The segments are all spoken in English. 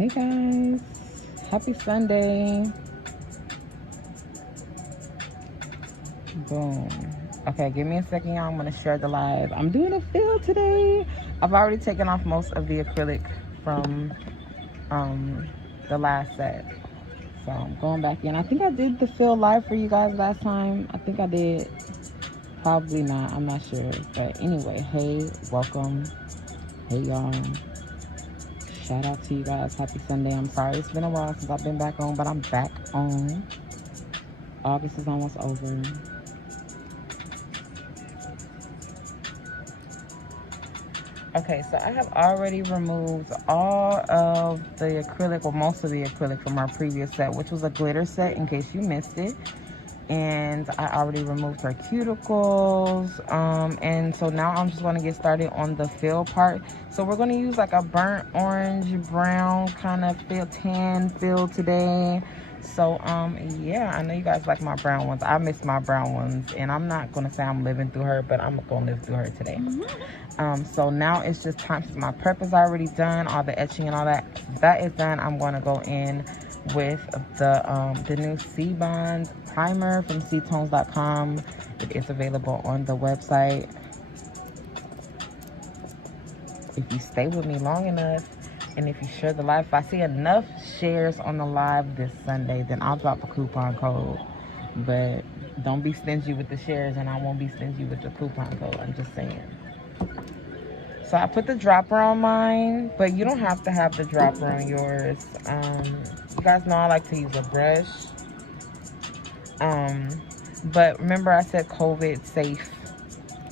Hey guys, happy Sunday. Boom. Okay, give me a second, y'all. I'm gonna share the live. I'm doing a fill today. I've already taken off most of the acrylic from the last set. So I'm going back in. I think I did the fill live for you guys last time. I think I did. Probably not. I'm not sure. But anyway, hey, welcome. Hey y'all. Shout out to you guys. Happy Sunday. I'm sorry it's been a while since I've been back on, but I'm back on. August is almost over. Okay, so I have already removed all of the acrylic, or most of the acrylic from our previous set, which was a glitter set in case you missed it. And I already removed her cuticles. And so now I'm just going to get started on the fill part. So we're going to use like a burnt orange brown kind of fill, tan fill today. So yeah, I know you guys like my brown ones. I miss my brown ones, and I'm not going to say I'm living through her, but I'm going to live through her today. So now it's just time, since my prep is already done, all the etching and all that, since that is done, I'm going to go in with the new C-Bond primer from ctones.com. It is available on the website. If you stay with me long enough, and if you share the live, if I see enough shares on the live this Sunday, then I'll drop a coupon code. But don't be stingy with the shares, and I won't be stingy with the coupon code. I'm just saying. So I put the dropper on mine, but you don't have to have the dropper on yours. You guys know I like to use a brush. But remember I said COVID safe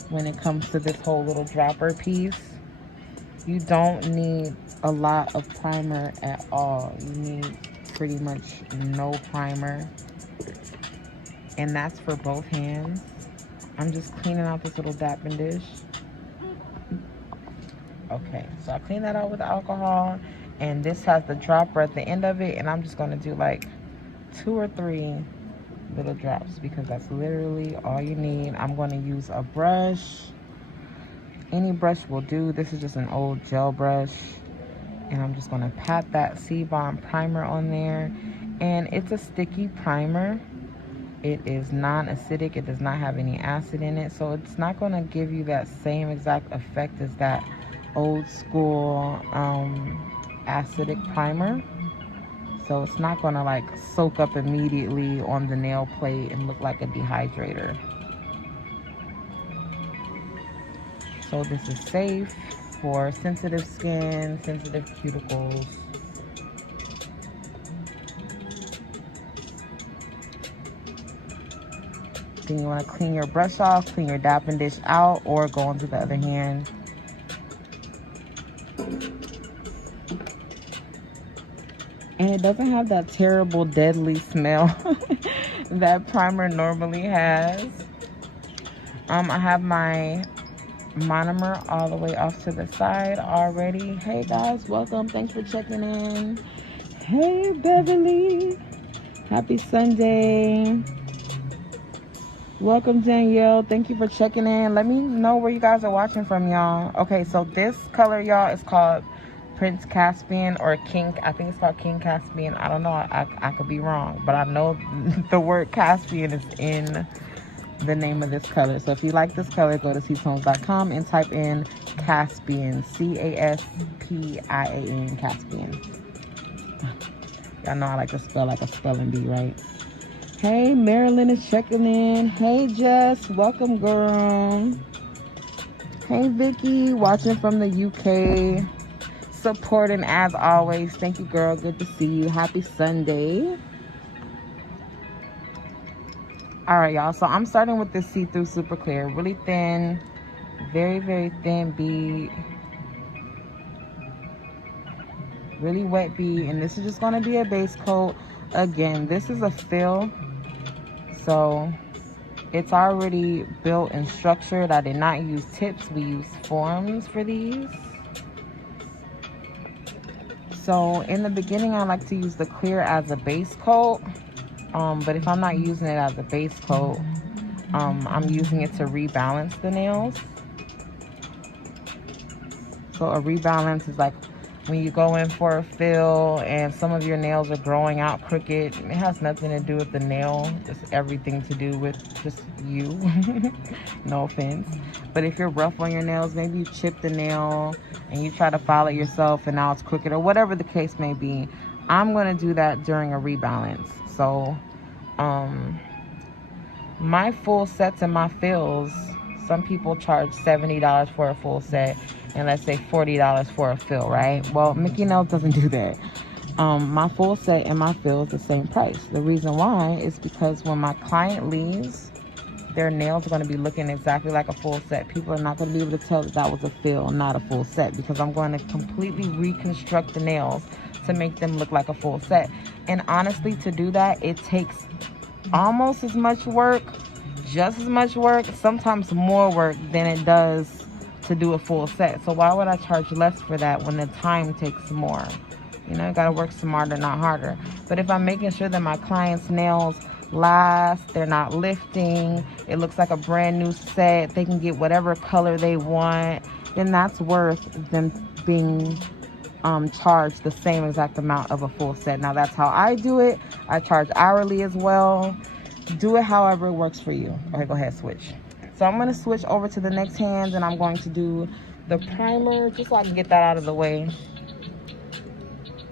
when it comes to this whole little dropper piece. You don't need a lot of primer at all. You need pretty much no primer. And that's for both hands. I'm just cleaning out this little dapping dish. Okay, so I clean that out with alcohol, and this has the dropper at the end of it, and I'm just going to do like 2 or 3 little drops because that's literally all you need. I'm going to use a brush. Any brush will do. This is just an old gel brush, and I'm just going to pat that C-Bond primer on there, and it's a sticky primer. It is non-acidic. It does not have any acid in it, so it's not going to give you that same exact effect as that old school acidic primer. So it's not going to like soak up immediately on the nail plate and look like a dehydrator. So this is safe for sensitive skin, sensitive cuticles. Then you want to clean your brush off, clean your dapping dish out, or go onto the other hand. And it doesn't have that terrible deadly smell that primer normally has. I have my monomer all the way off to the side already. Hey guys, welcome. Thanks for checking in. Hey Beverly. Happy Sunday. Welcome Danielle. Thank you for checking in. Let me know where you guys are watching from, y'all. Okay, so this color, y'all, is called Prince Caspian, or King. I think it's called King Caspian. I don't know. I could be wrong, but I know the word Caspian is in the name of this color. So if you like this color, go to ctones.com and type in Caspian, C-A-S-P-I-A-N, Caspian. Y'all know I like to spell like a spelling bee, right? Hey, Marilyn is checking in. Hey, Jess, welcome, girl. Hey, Vicky, watching from the UK. Supporting as always. Thank you, girl. Good to see you. Happy Sunday. All right, y'all. So I'm starting with this see-through super clear, really thin, very, very thin bead, really wet bead, and this is just going to be a base coat. Again, this is a fill, so it's already built and structured. I did not use tips. We used forms for these. So in the beginning, I like to use the clear as a base coat. But if I'm not using it as a base coat, I'm using it to rebalance the nails. So a rebalance is like when you go in for a fill and some of your nails are growing out crooked, it has nothing to do with the nail. It's everything to do with just you. No offense. But if you're rough on your nails, maybe you chip the nail and you try to file it yourself and now it's crooked or whatever the case may be, I'm going to do that during a rebalance. So my full sets and my fills, some people charge $70 for a full set and let's say $40 for a fill, right? Well, Mickey Nails doesn't do that. My full set and my fill is the same price. The reason why is because when my client leaves, their nails are going to be looking exactly like a full set. People are not going to be able to tell that that was a fill, not a full set, because I'm going to completely reconstruct the nails to make them look like a full set. And honestly, to do that, it takes almost as much work, just as much work, sometimes more work than it does to do a full set. So why would I charge less for that when the time takes more? You know, you gotta work smarter, not harder. But if I'm making sure that my clients' nails last, they're not lifting, it looks like a brand new set, they can get whatever color they want, then that's worth them being charged the same exact amount of a full set. Now that's how I do it. I charge hourly as well. Do it however it works for you. Okay, go ahead, switch. So I'm going to switch over to the next hand and I'm going to do the primer just so I can get that out of the way.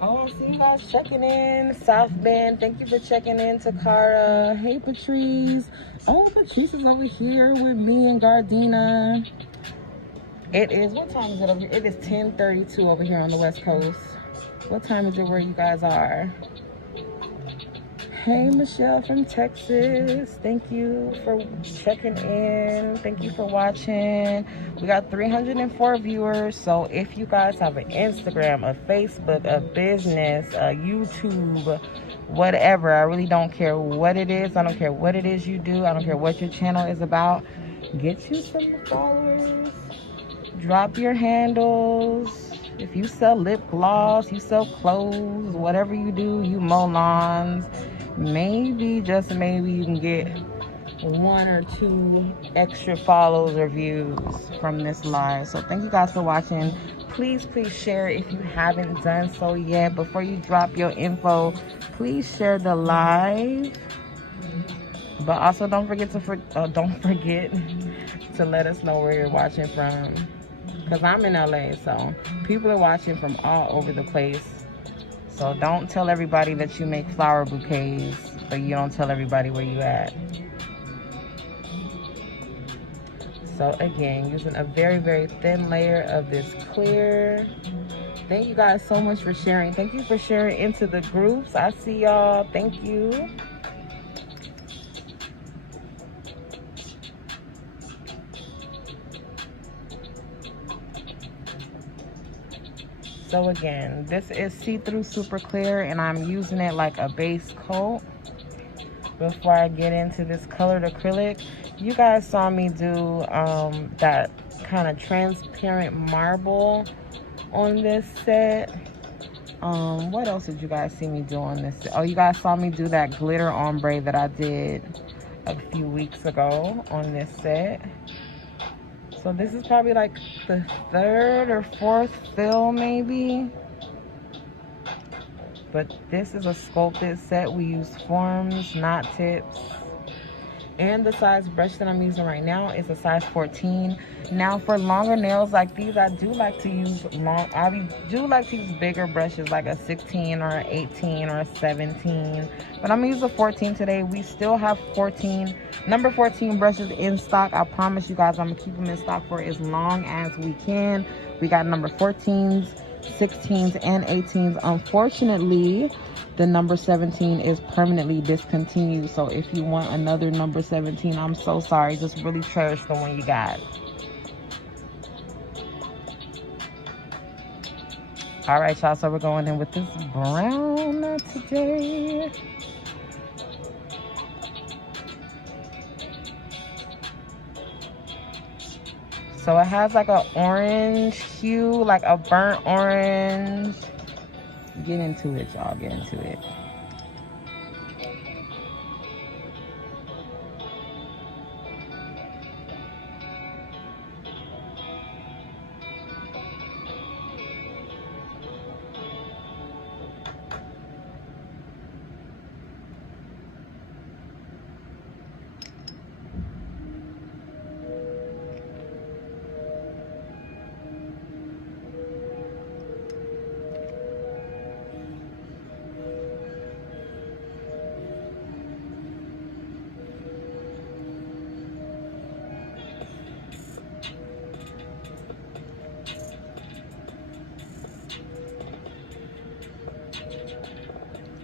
Oh, I see you guys checking in. South Bend, thank you for checking in. Takara, hey Patrice. Oh, Patrice is over here with me and Gardena. It is, what time is it over here? It is 10:32 over here on the West Coast. What time is it where you guys are? Hey, Michelle from Texas. Thank you for checking in. Thank you for watching. We got 304 viewers. So if you guys have an Instagram, a Facebook, a business, a YouTube, whatever, I really don't care what it is. I don't care what it is you do. I don't care what your channel is about. Get you some followers. Drop your handles. If you sell lip gloss, you sell clothes, whatever you do, you mow lawns, maybe, just maybe, you can get 1 or 2 extra follows or views from this live. So thank you guys for watching. Please share if you haven't done so yet. Before you drop your info, please share the live. But also don't forget to let us know where you're watching from. Because I'm in LA, so people are watching from all over the place. So don't tell everybody that you make flower bouquets, but you don't tell everybody where you at. So again, using a very, very thin layer of this clear. Thank you guys so much for sharing. Thank you for sharing into the groups. I see y'all. Thank you. So again, this is see-through super clear and I'm using it like a base coat before I get into this colored acrylic. You guys saw me do that kind of transparent marble on this set. What else did you guys see me do on this set? Oh, you guys saw me do that glitter ombre that I did a few weeks ago on this set. So this is probably like the 3rd or 4th fill maybe. But this is a sculpted set. We use forms, not tips. And the size brush that I'm using right now is a size 14. Now for longer nails like these, I do like to use bigger brushes like a 16 or an 18 or a 17. But I'm gonna use a 14 today. We still have number 14 brushes in stock. I promise you guys I'm gonna keep them in stock for as long as we can. We got number 14s, 16s, and 18s. Unfortunately, the number 17 is permanently discontinued. So if you want another number 17, I'm so sorry. Just really cherish the one you got. All right, y'all. So we're going in with this brown today. So it has like an orange hue, like a burnt orange. Get into it, y'all. Get into it.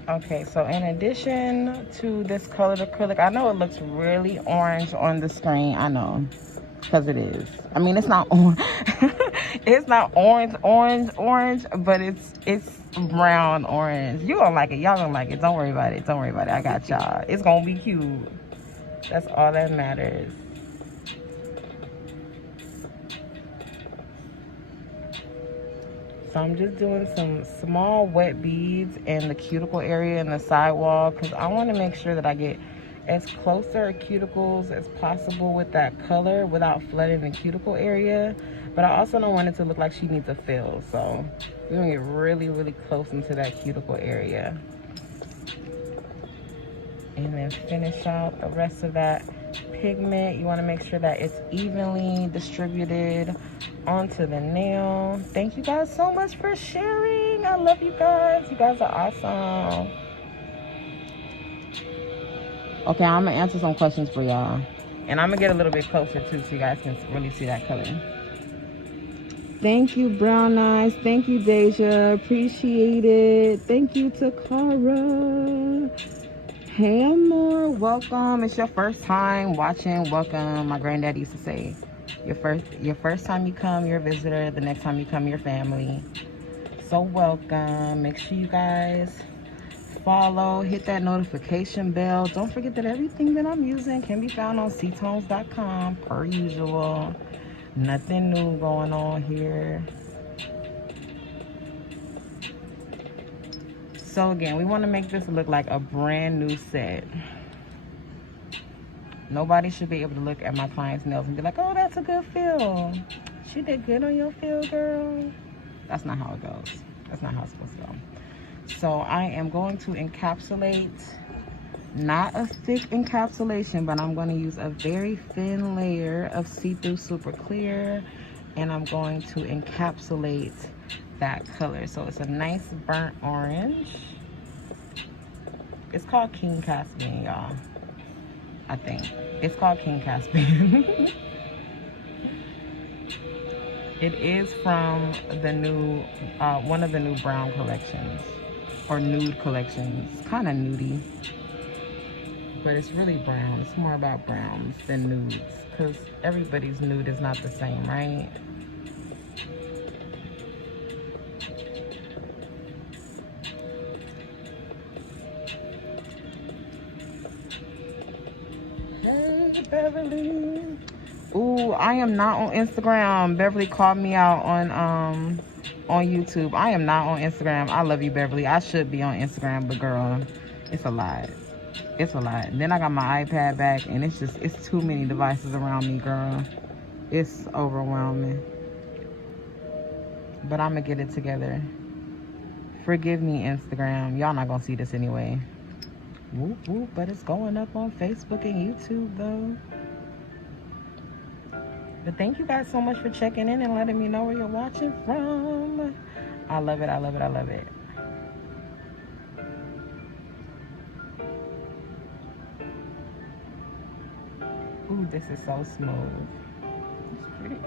Okay, so in addition to this colored acrylic, I know it looks really orange on the screen. I know, because it is. I mean, it's not orange. It's not orange, but it's brown orange. You gonna like it. Y'all gonna like it. Don't worry about it. Don't worry about it. I got y'all. It's gonna be cute. That's all that matters. So I'm just doing some small wet beads in the cuticle area and the sidewall, because I want to make sure that I get as close to her cuticles as possible with that color without flooding the cuticle area. But I also don't want it to look like she needs a fill. So we're going to get really, really close into that cuticle area. And then finish out the rest of that pigment. You want to make sure that it's evenly distributed onto the nail. Thank you guys so much for sharing. I love you guys. You guys are awesome. Okay, I'm gonna answer some questions for y'all, and I'm gonna get a little bit closer too, so you guys can really see that color. Thank you, Brown Eyes. Thank you, Deja. Appreciate it. Thank you, Takara. Hey, Amor. Welcome. It's your first time watching. Welcome. My granddad used to say, your first time you come, you're a visitor. The next time you come, you're family. So welcome. Make sure you guys follow, hit that notification bell. Don't forget that everything that I'm using can be found on ctones.com per usual. Nothing new going on here. So again, we want to make this look like a brand new set. Nobody should be able to look at my client's nails and be like, oh, that's a good fill. She did good on your fill, girl. That's not how it goes. That's not how it's supposed to go. So I am going to encapsulate, not a thick encapsulation, but I'm going to use a very thin layer of see-through super clear, and I'm going to encapsulate that color. So it's a nice burnt orange. It's called King Caspian, y'all. I think it's called King Caspian. It is from the new one of the new brown collections, or nude collections. Kind of nudie, but it's really brown. It's more about browns than nudes, because everybody's nude is not the same, right? Hey, Beverly. Ooh, I am not on Instagram. Beverly called me out on YouTube. I am not on Instagram. I love you, Beverly. I should be on Instagram, but girl, it's a lot. It's a lot. And then I got my iPad back, and it's too many devices around me, girl. It's overwhelming. But I'm gonna get it together. Forgive me, Instagram. Y'all not gonna see this anyway. Whoop, whoop, but it's going up on Facebook and YouTube, though. But thank you guys so much for checking in and letting me know where you're watching from. I love it, I love it, I love it. Ooh, this is so smooth. It's pretty.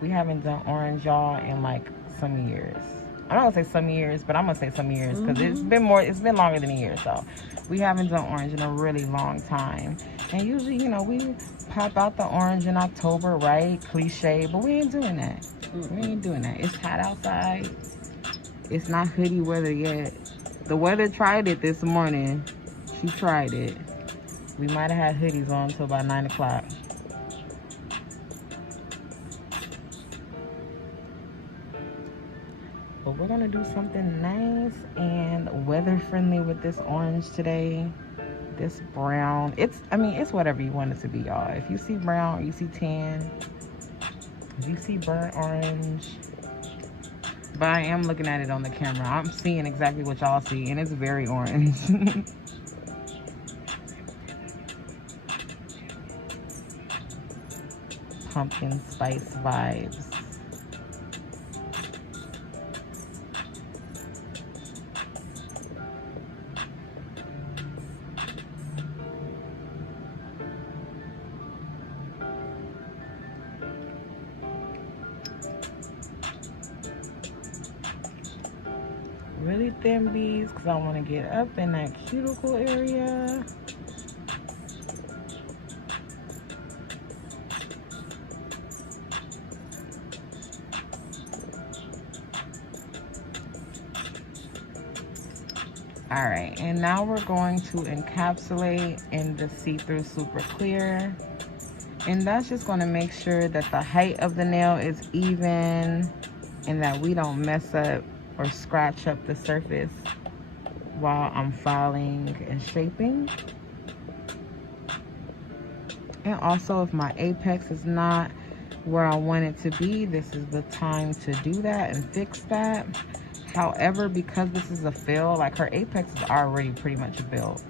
We haven't done orange, y'all, in like some years. I'm not gonna say some years, but I'm gonna say some years, because it's been longer than a year. So we haven't done orange in a really long time. And usually, you know, we pop out the orange in October, right? Cliche, but we ain't doing that. We ain't doing that. It's hot outside. It's not hoodie weather yet. The weather tried it this morning. She tried it. We might have had hoodies on until about 9 o'clock. But we're gonna do something nice and weather friendly with this orange today. This brown, it's whatever you want it to be, y'all. If you see brown, or you see tan, if you see burnt orange, but I am looking at it on the camera. I'm seeing exactly what y'all see, and it's very orange. Pumpkin spice vibes. really thin beads because I want to get up in that cuticle area. All right, and now we're going to encapsulate in the see-through super clear. And that's just going to make sure that the height of the nail is even and that we don't mess up or scratch up the surface while I'm filing and shaping. And also, if my apex is not where I want it to be, this is the time to do that and fix that. However, because this is a fill, like her apex is already pretty much built.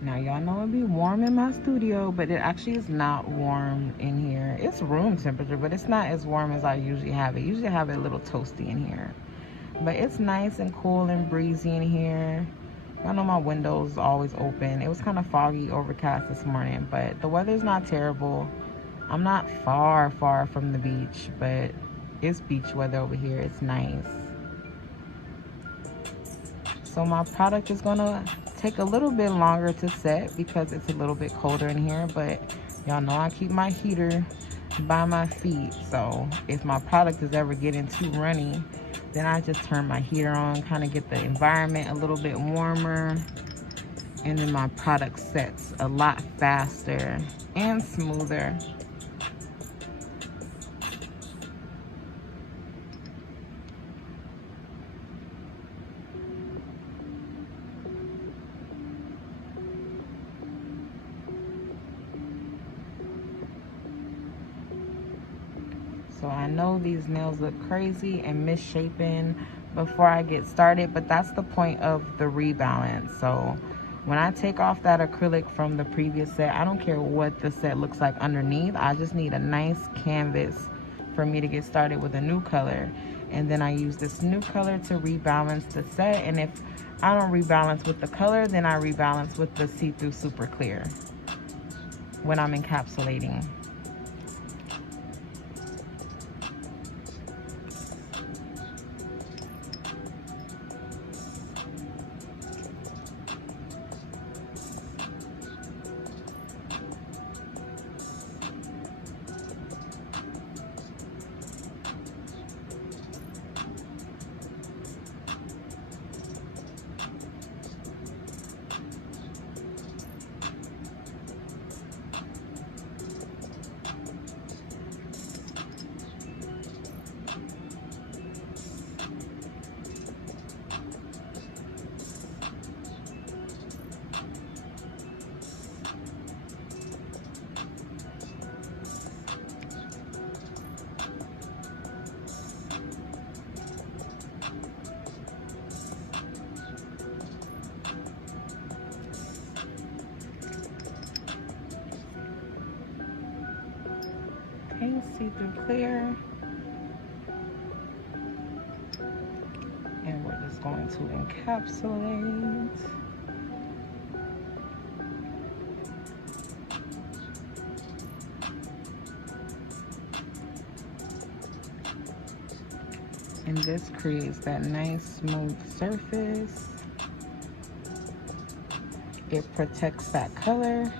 Now, y'all know it'd be warm in my studio, but it actually is not warm in here. It's room temperature, but it's not as warm as I usually have it. Usually I have it a little toasty in here. But it's nice and cool and breezy in here. I know my window's always open. It was kind of foggy, overcast this morning, but the weather's not terrible. I'm not far from the beach, but it's beach weather over here. It's nice. So my product is gonna take a little bit longer to set because it's a little bit colder in here, but y'all know I keep my heater by my feet. So if my product is ever getting too runny, then I just turn my heater on, kind of get the environment a little bit warmer, and then my product sets a lot faster and smoother. So I know these nails look crazy and misshapen before I get started, but that's the point of the rebalance. So when I take off that acrylic from the previous set, I don't care what the set looks like underneath. I just need a nice canvas for me to get started with a new color. And then I use this new color to rebalance the set. And if I don't rebalance with the color, then I rebalance with the see-through super clear when I'm encapsulating. Okay, see-through clear. And we're just going to encapsulate. And this creates that nice smooth surface. It protects that color.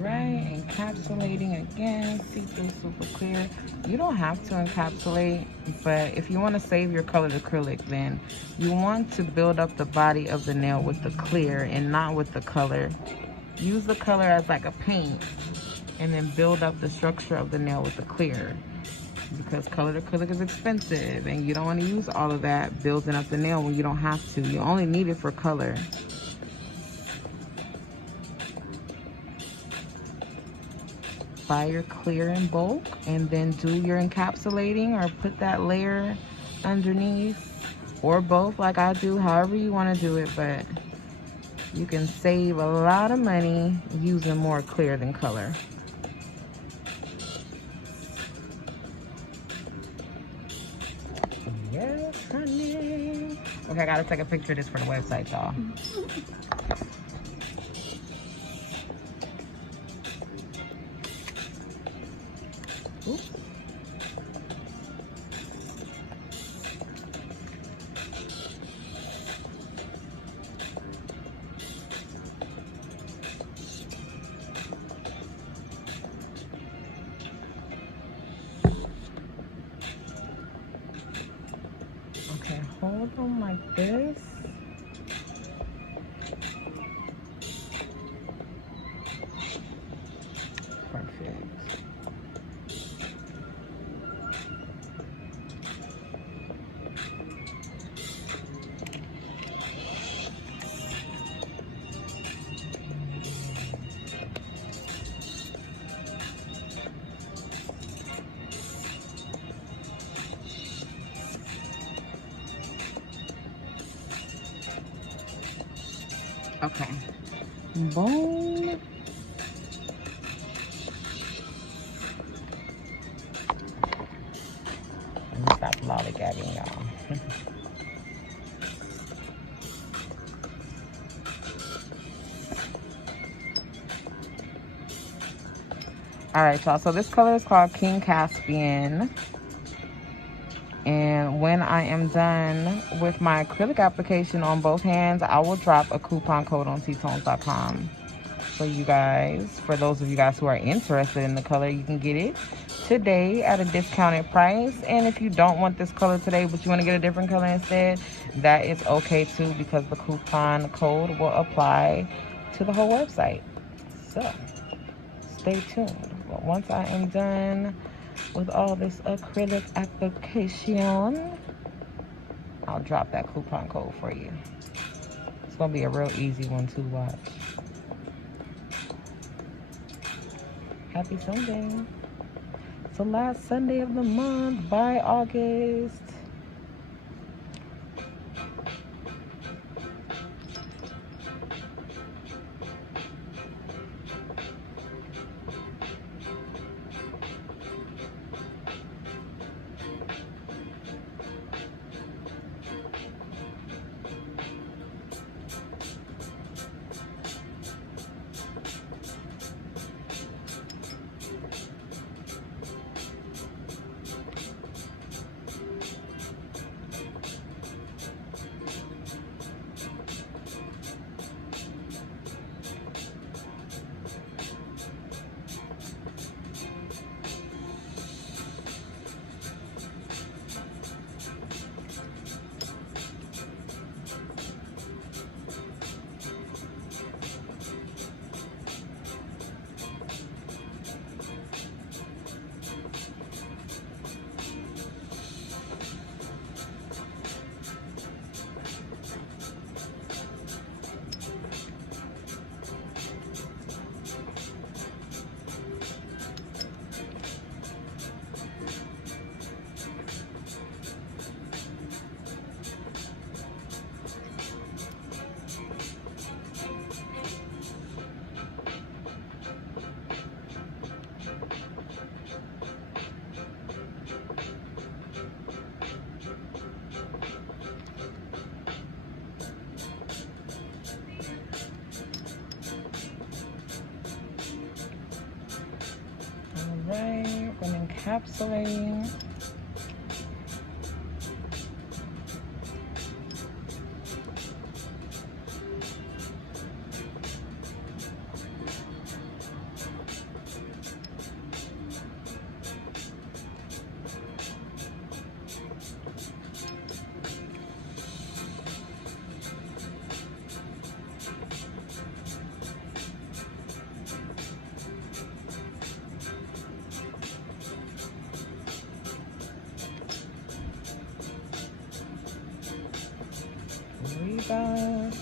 right, encapsulating again, see-through, super clear. You don't have to encapsulate, but if you want to save your colored acrylic, then you want to build up the body of the nail with the clear and not with the color. Use the color as like a paint, and then build up the structure of the nail with the clear, because colored acrylic is expensive and you don't want to use all of that building up the nail when you don't have to. You only need it for color. Buy your clear in bulk and then do your encapsulating, or put that layer underneath, or both like I do, however you want to do it. But you can save a lot of money using more clear than color. Yes, honey. Okay, I gotta take a picture of this for the website, y'all. Oops. Okay, hold them like this. Perfect. Okay. Boom. Let me stop lollygagging, y'all. All right, y'all. So this color is called King Caspian. And when I am done with my acrylic application on both hands, I will drop a coupon code on Tonez.com for you guys. For those of you guys who are interested in the color, you can get it today at a discounted price. And if you don't want this color today, but you want to get a different color instead, that is okay too, because the coupon code will apply to the whole website. So stay tuned. But once I am done with all this acrylic application, I'll drop that coupon code for you. It's gonna be a real easy one to watch. Happy Sunday. It's the last Sunday of the month. By August. Alright, we're gonna encapsulate. God.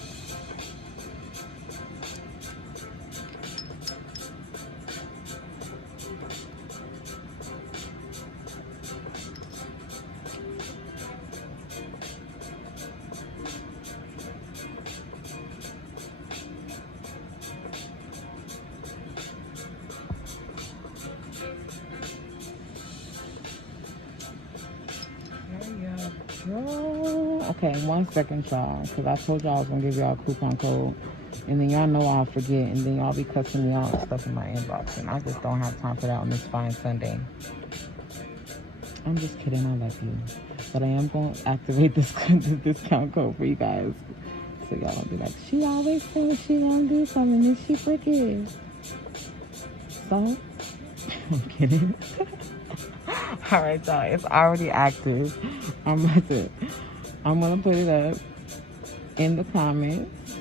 Okay, 1 second, y'all, because I told y'all I was gonna give y'all a coupon code, and then y'all know I'll forget, and then y'all be cussing me out and stuff in my inbox, and I just don't have time for that on this fine Sunday. I'm just kidding, I love you, but I am gonna activate this discount code for you guys, so y'all don't be like, she always says she gonna do something, and she freaking. So, I'm kidding. All right, y'all, it's already active. I'm gonna put it up in the comments.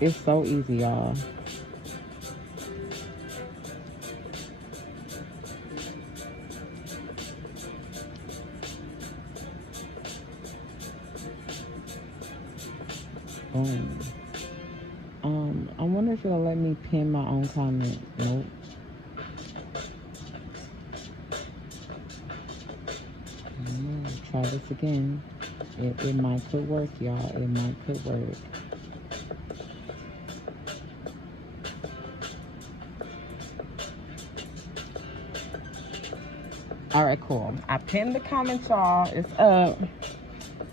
It's so easy, y'all. Boom. I wonder if it'll let me pin my own comment. Nope. Try this again. It might could work, y'all. It might could work. All right, cool. I pinned the comment, y'all. It's up.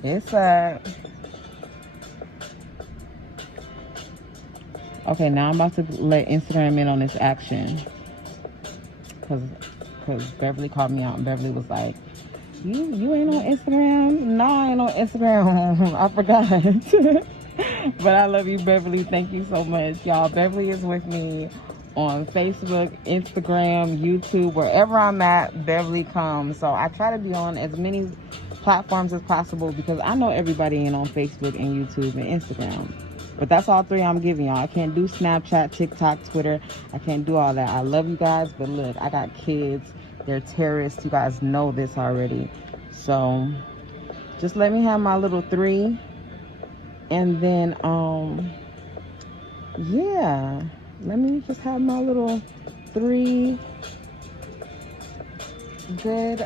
It's up. Okay, now I'm about to let Instagram in on this action. Cause Beverly called me out, and Beverly was like, you ain't on Instagram? No, I ain't on Instagram. I forgot. But I love you, Beverly. Thank you so much, y'all. Beverly is with me on Facebook, Instagram, YouTube, wherever I'm at, Beverly comes. So I try to be on as many platforms as possible, because I know everybody ain't on Facebook and YouTube and Instagram. But that's all three I'm giving y'all. I can't do Snapchat, TikTok, Twitter. I can't do all that. I love you guys, but look, I got kids. They're terrorists. You guys know this already. So just let me have my little 3. And then, yeah. Let me just have my little 3 good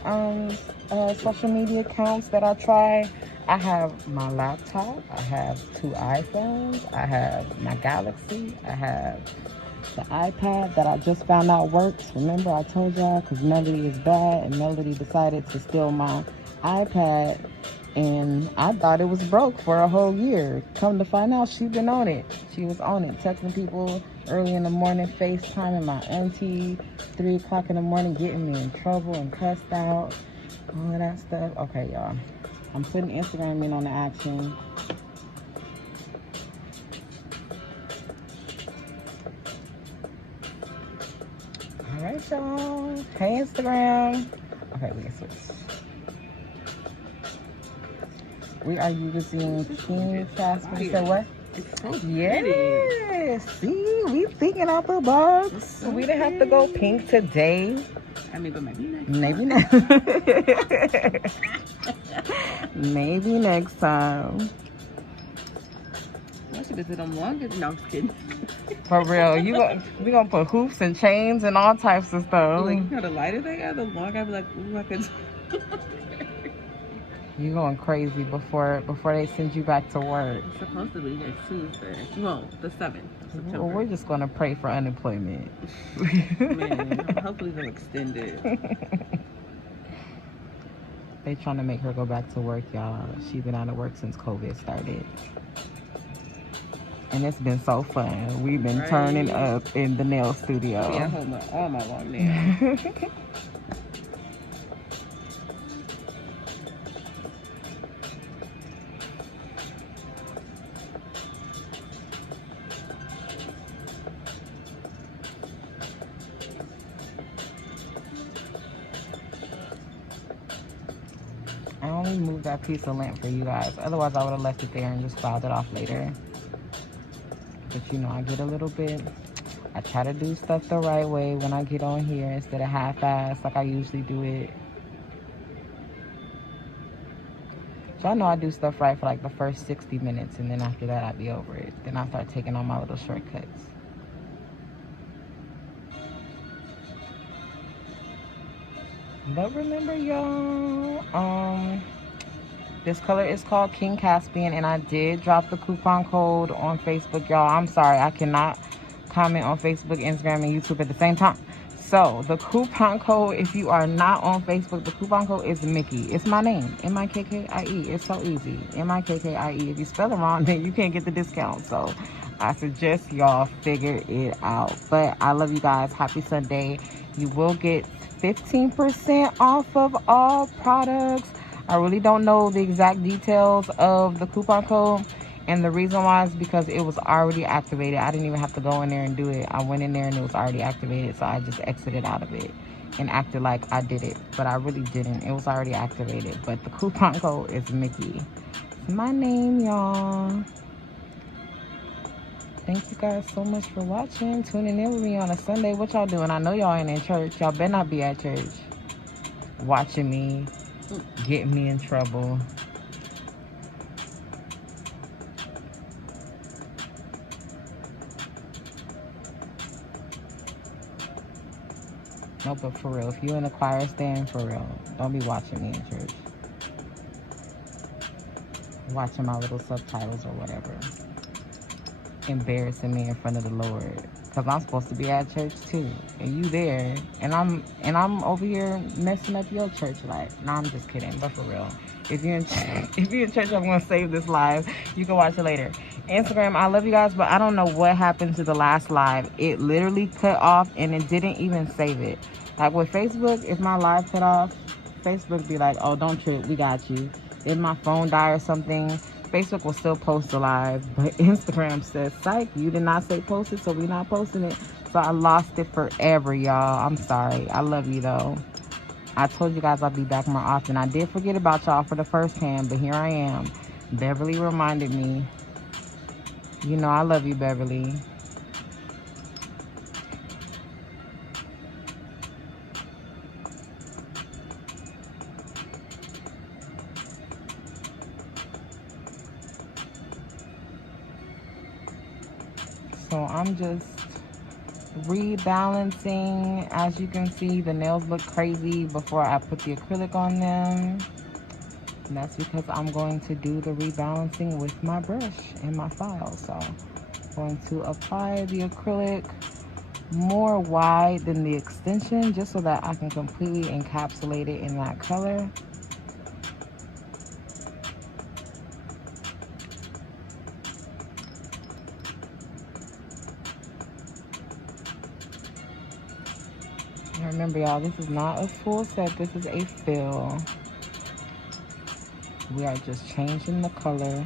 social media accounts that I try. I have my laptop, I have 2 iPhones, I have my Galaxy, I have the iPad that I just found out works. Remember I told y'all, because Melody is bad, and Melody decided to steal my iPad, and I thought it was broke for a whole year. Come to find out, she's been on it. She was on it, texting people early in the morning, FaceTiming my auntie, 3 o'clock in the morning, getting me in trouble and cussed out, all of that stuff. Okay, y'all. I'm putting Instagram in on the action. All right, y'all. Hey, Instagram. Okay, we can switch. We are using King Casper. You said what? It's so yes. See, we thinking out the box. So we didn't have to go pink today. I mean, but maybe next. Maybe next. Maybe next time. I should have did them longer. No, I'm just kidding. For real, we gonna put hoops and chains and all types of stuff. Like, you know, the lighter they got, the longer, I'd be like, ooh, I could. You going crazy before they send you back to work. It's supposed to be next Tuesday. Well, the 7th of September. Well, we're just gonna pray for unemployment. Man, hopefully they'll extend it. They trying to make her go back to work, y'all. She's been out of work since COVID started. And it's been so fun. We've been turning up in the nail studio. Yeah, I hold all my long nails. I only moved that piece of lint for you guys. Otherwise, I would have left it there and just filed it off later. But you know, I get a little bit I try to do stuff the right way when I get on here instead of half-assed like I usually do it. So I know I do stuff right for like the first 60 minutes, and then after that, I'd be over it. Then I start taking all my little shortcuts. But remember, y'all, this color is called King Caspian, and I did drop the coupon code on Facebook, y'all. I'm sorry, I cannot comment on Facebook, Instagram, and YouTube at the same time. So the coupon code, if you are not on Facebook, the coupon code is Mickey. It's my name, M-I-K-K-I-E. It's so easy, M-I-K-K-I-E. If you spell it wrong, then you can't get the discount. So I suggest y'all figure it out. But I love you guys. Happy Sunday. You will get 15% off of all products. I really don't know the exact details of the coupon code. And the reason why is because it was already activated. I didn't even have to go in there and do it. I went in there and it was already activated. So I just exited out of it and acted like I did it. But I really didn't. It was already activated. But the coupon code is Mickey. It's my name, y'all. Thank you guys so much for watching. Tuning in with me on a Sunday. What y'all doing? I know y'all ain't in church. Y'all better not be at church. Watching me. Getting me in trouble. No, but for real, if you in the choir stand, for real, don't be watching me in church. Watching my little subtitles or whatever. Embarrassing me in front of the Lord. Because I'm supposed to be at church too. And you there. And I'm over here messing up your church life. No, I'm just kidding, but for real. If you're in church, I'm going to save this live. You can watch it later. Instagram, I love you guys, but I don't know what happened to the last live. It literally cut off and it didn't even save it. Like with Facebook, if my live cut off, Facebook be like, oh, don't trip, we got you. If my phone die or something, Facebook will still post the live, but Instagram says, psych, you did not say post it, so we're not posting it. So I lost it forever, y'all. I'm sorry. I love you, though. I told you guys I'll be back more often. I did forget about y'all for the first hand, but here I am. Beverly reminded me. You know I love you, Beverly. So I'm just rebalancing. As you can see, the nails look crazy before I put the acrylic on them. And that's because I'm going to do the rebalancing with my brush and my file. So I'm going to apply the acrylic more wide than the extension, just so that I can completely encapsulate it in that color. Remember, y'all, this is not a full set. This is a fill. We are just changing the color.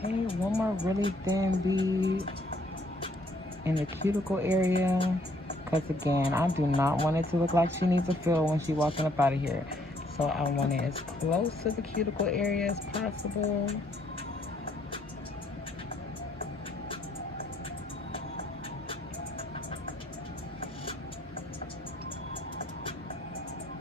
Okay, one more really thin bead in the cuticle area. because again, I do not want it to look like she needs a fill when she's walking up out of here. So I want it as close to the cuticle area as possible.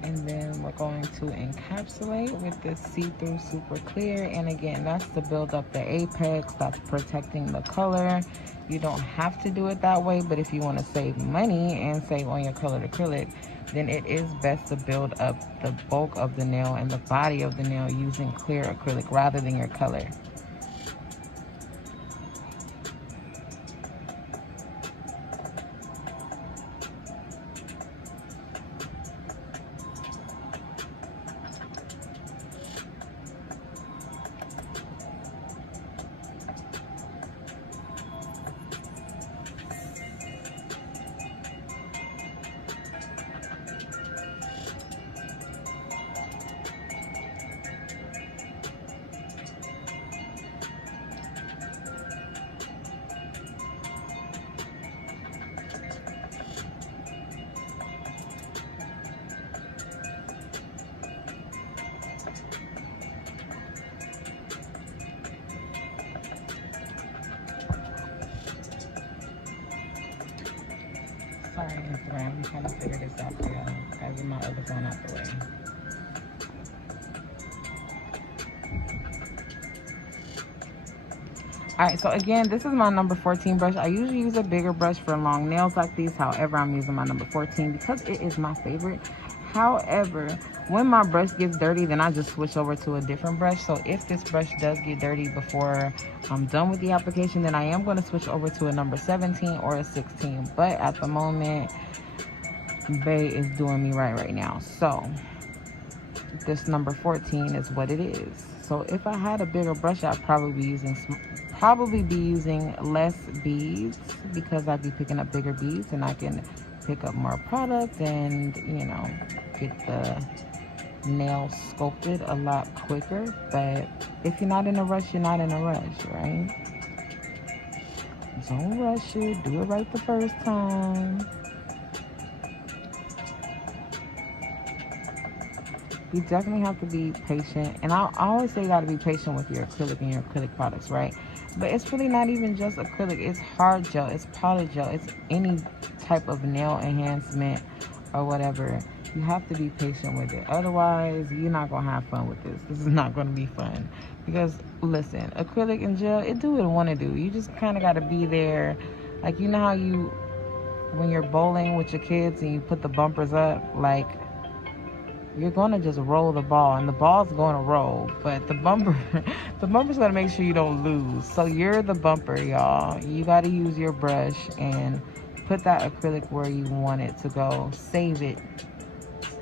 And then we're going to encapsulate with this see-through super clear. And again, that's to build up the apex, that's protecting the color. You don't have to do it that way, but if you want to save money and save on your colored acrylic, then it is best to build up the bulk of the nail and the body of the nail using clear acrylic rather than your color. Sorry, Instagram. I'm trying to figure this out for y'all. Gotta get my other phone out the way. Alright, so again, this is my number 14 brush. I usually use a bigger brush for long nails like these. However, I'm using my number 14 because it is my favorite. However, when my brush gets dirty, then I just switch over to a different brush. So if this brush does get dirty before I'm done with the application, then I am going to switch over to a number 17 or a 16. But at the moment, Bay is doing me right now. So this number 14 is what it is. So if I had a bigger brush, I'd probably be using less beads because I'd be picking up bigger beads and I can pick up more product and, you know, get the nail sculpted a lot quicker. But if you're not in a rush, you're not in a rush, right? Don't rush it. Do it right the first time. You definitely have to be patient. And I always say you got to be patient with your acrylic and your acrylic products, right? But it's really not even just acrylic. It's hard gel. It's powder gel. It's any type of nail enhancement or whatever. You have to be patient with it. Otherwise, you're not going to have fun with this. This is not going to be fun. Because, listen, acrylic and gel, it do what it want to do. You just kind of got to be there. Like, you know how you, when you're bowling with your kids and you put the bumpers up, like, you're going to just roll the ball and the ball's going to roll, but the bumper's going to make sure you don't lose. So you're the bumper, y'all. You got to use your brush and put that acrylic where you want it to go. Save it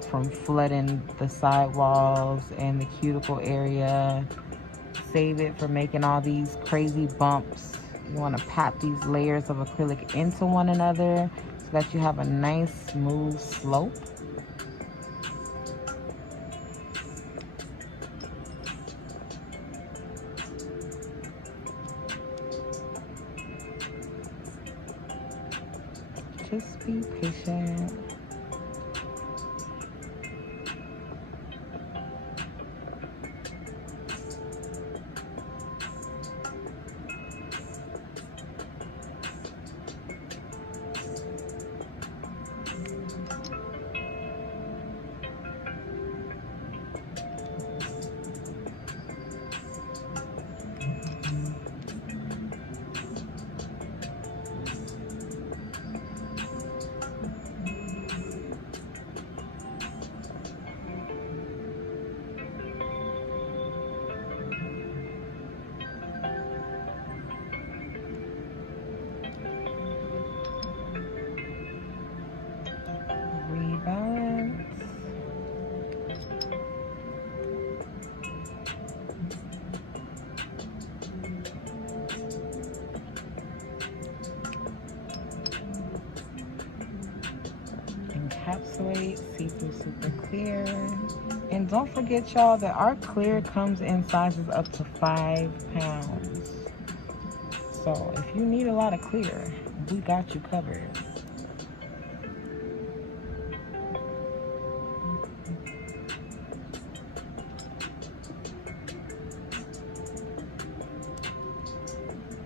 from flooding the sidewalls and the cuticle area. Save it from making all these crazy bumps. You want to pat these layers of acrylic into one another so that you have a nice smooth slope. Just be patient. Encapsulate, see-through super clear. And don't forget, y'all, that our clear comes in sizes up to 5 pounds. So if you need a lot of clear, we got you covered.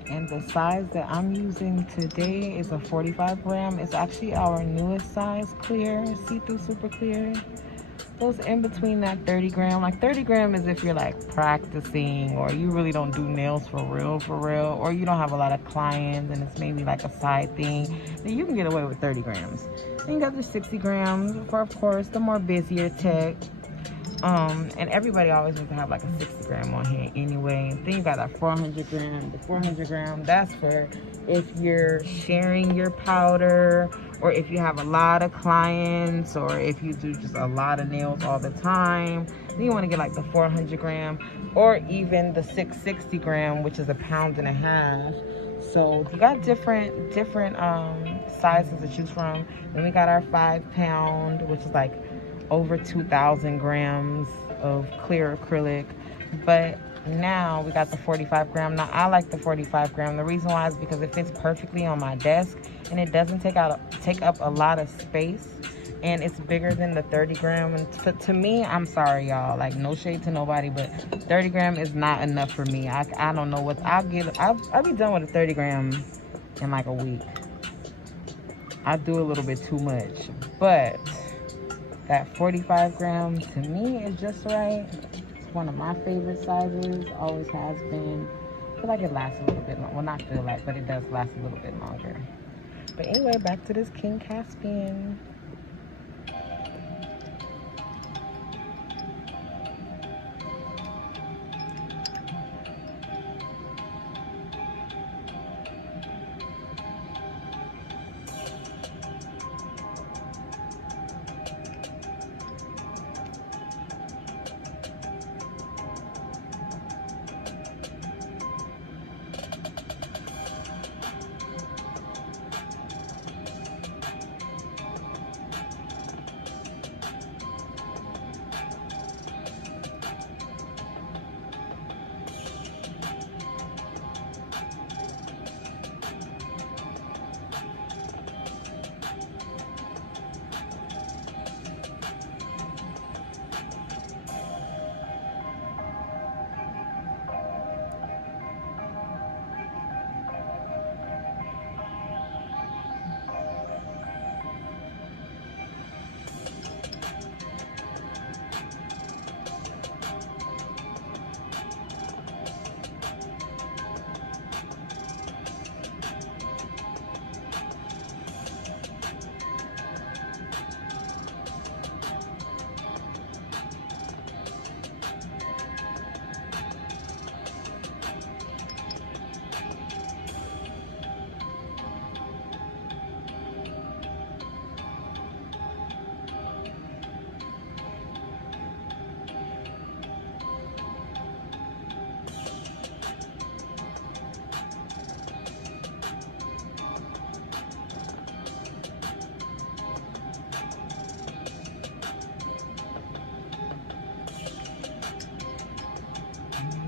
And the size that I'm using today is a 45 gram. It's actually our newest size, clear, see-through super clear. Those in between that 30 gram. Like 30 gram is if you're like practicing or you really don't do nails for real, or you don't have a lot of clients and it's maybe like a side thing, then you can get away with 30 grams. Then you got the 60 grams for, of course, the more busier tech. And everybody always needs to have like a 60 gram on hand anyway. Then you got that 400 gram. The 400 gram, that's for if you're sharing your powder, or if you have a lot of clients, or if you do just a lot of nails all the time. Then you want to get like the 400 gram, or even the 660 gram, which is a pound and a half. So you got different sizes to choose from. Then we got our 5 pound, which is like over 2,000 grams of clear acrylic. But now we got the 45 gram. Now I like the 45 gram. The reason why is because it fits perfectly on my desk and it doesn't take up a lot of space, and it's bigger than the 30 gram. And to me, I'm sorry y'all, like no shade to nobody, but 30 gram is not enough for me. I don't know what I'll be done with a 30 gram in like a week. I do a little bit too much, but that 45 gram to me is just right. It's one of my favorite sizes, always has been. I feel like it lasts a little bit longer. Well, not feel like, but it does last a little bit longer. But anyway, back to this King Caspian.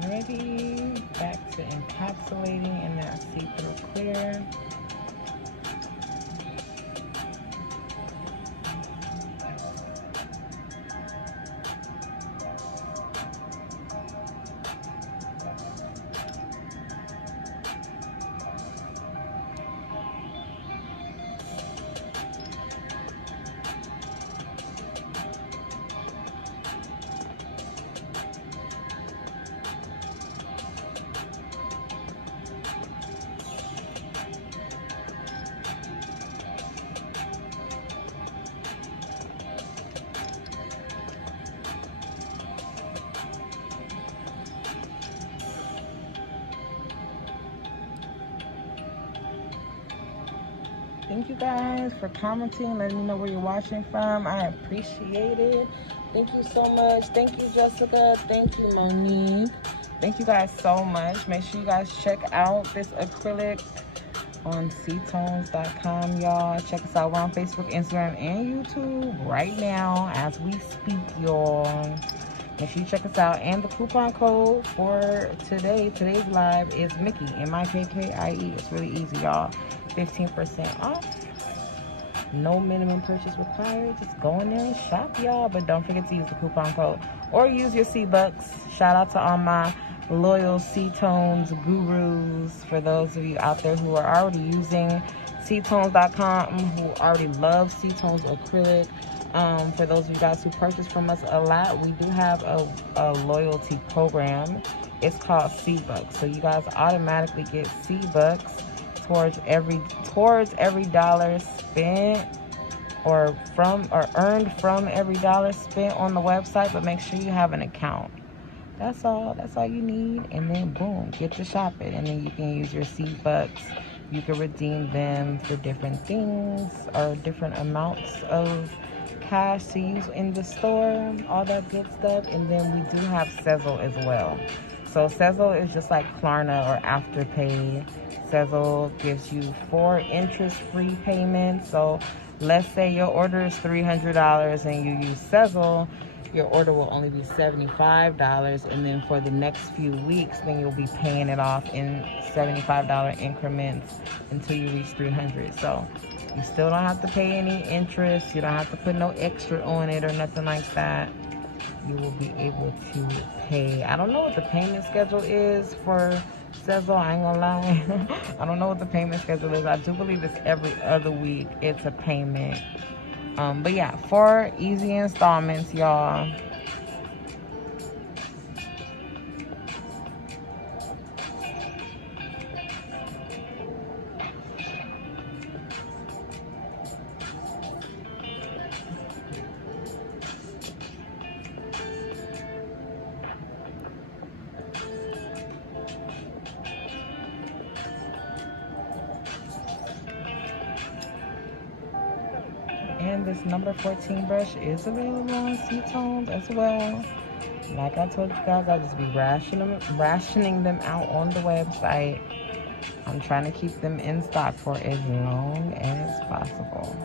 Ready, back to encapsulating in that see-through clear. Thank you guys for commenting, letting me know where you're watching from. I appreciate it. Thank you so much. Thank you, Jessica. Thank you, Monique. Thank you guys so much. Make sure you guys check out this acrylic on ctones.com, y'all. Check us out. We're on Facebook, Instagram, and YouTube right now as we speak, y'all. Make sure you check us out. And the coupon code for today's live is Mickey, M-I-K-K-I-E. It's really easy, y'all. 15% off. No minimum purchase required. Just go in there and shop, y'all. But don't forget to use the coupon code or use your C-Bucks. Shout out to all my loyal C-Tones gurus, for those of you out there who are already using ctones.com, who already love C-Tones Acrylic. For those of you guys who purchase from us a lot, we do have a loyalty program. It's called C-Bucks. So you guys automatically get C-Bucks towards every dollar spent or earned from every dollar spent on the website. But make sure you have an account. That's all you need. And then boom, get to shopping. And then you can use your C-Bucks. You can redeem them for different things or different amounts of cash to use in the store, all that good stuff. And then we do have Sezzle as well. So Sezzle is just like Klarna or Afterpay. Sezzle gives you 4 interest-free payments. So let's say your order is $300 and you use Sezzle, your order will only be $75, and then for the next few weeks, then you'll be paying it off in $75 increments until you reach $300. So you still don't have to pay any interest. You don't have to put no extra on it or nothing like that. You will be able to pay. I don't know what the payment schedule is for Sezzle. I ain't gonna lie. I don't know what the payment schedule is. I do believe it's every other week. It's a payment. But yeah, 4 easy installments, y'all. And this number 14 brush is available on C-Tones as well. Like I told you guys, I'll just be rationing them out on the website. I'm trying to keep them in stock for as long as possible.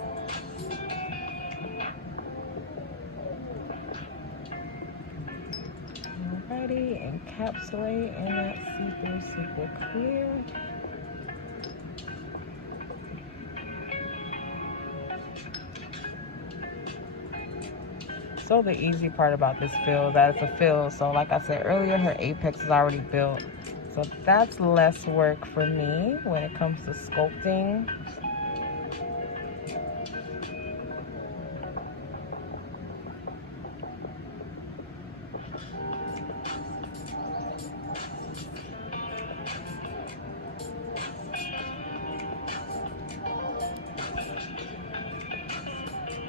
Alrighty, encapsulate in that super clear. So the easy part about this fill is that it's a fill. So like I said earlier, her apex is already built. So that's less work for me when it comes to sculpting.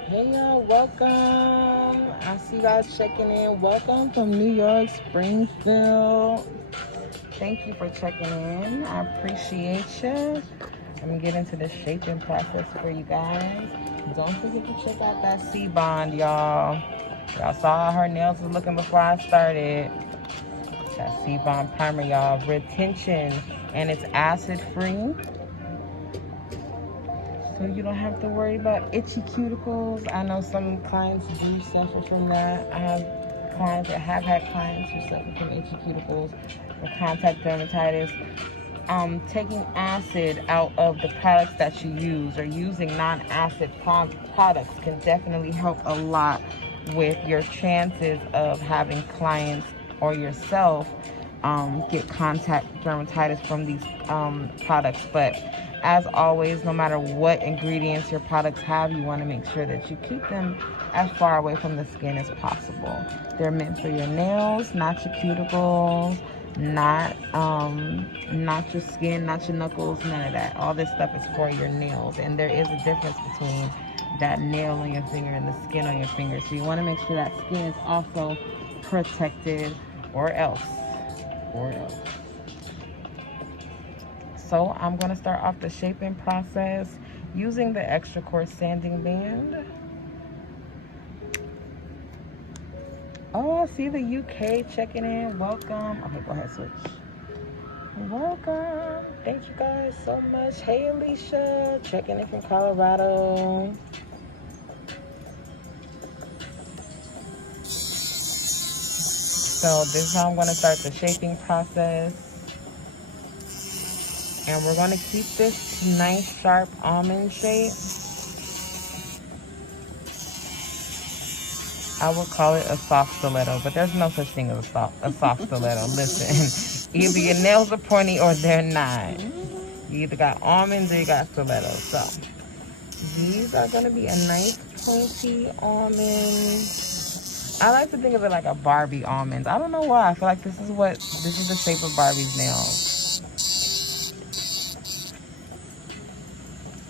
Hey y'all, welcome. I see you guys checking in. Welcome from New York, Springfield. Thank you for checking in. I appreciate you. Let me get into the shaping process for you guys. Don't forget to check out that C-Bond, y'all. Y'all saw how her nails was looking before I started. That C-Bond primer, y'all. Retention, and it's acid-free. So you don't have to worry about itchy cuticles. I know some clients do suffer from that. I have clients that have had clients who suffer from itchy cuticles or contact dermatitis. Taking acid out of the products that you use or using non-acid products can definitely help a lot with your chances of having clients or yourself get contact dermatitis from these products. But as always, no matter what ingredients your products have, you want to make sure that you keep them as far away from the skin as possible. They're meant for your nails, not your cuticles, not your skin, not your knuckles, none of that. All this stuff is for your nails, and there is a difference between that nail on your finger and the skin on your finger. So you want to make sure that skin is also protected, or else. So I'm going to start off the shaping process using the extra coarse sanding band. Oh, I see the UK checking in. Welcome. Okay, go ahead, switch. Welcome. Thank you guys so much. Hey, Alicia, checking in from Colorado. So this is how I'm going to start the shaping process. And we're going to keep this nice, sharp almond shape. I would call it a soft stiletto, but there's no such thing as a soft stiletto. Listen, either your nails are pointy or they're not. You either got almonds or you got stilettos. So these are gonna be a nice pointy almond. I like to think of it like a Barbie almond. I don't know why. I feel like this is the shape of Barbie's nails.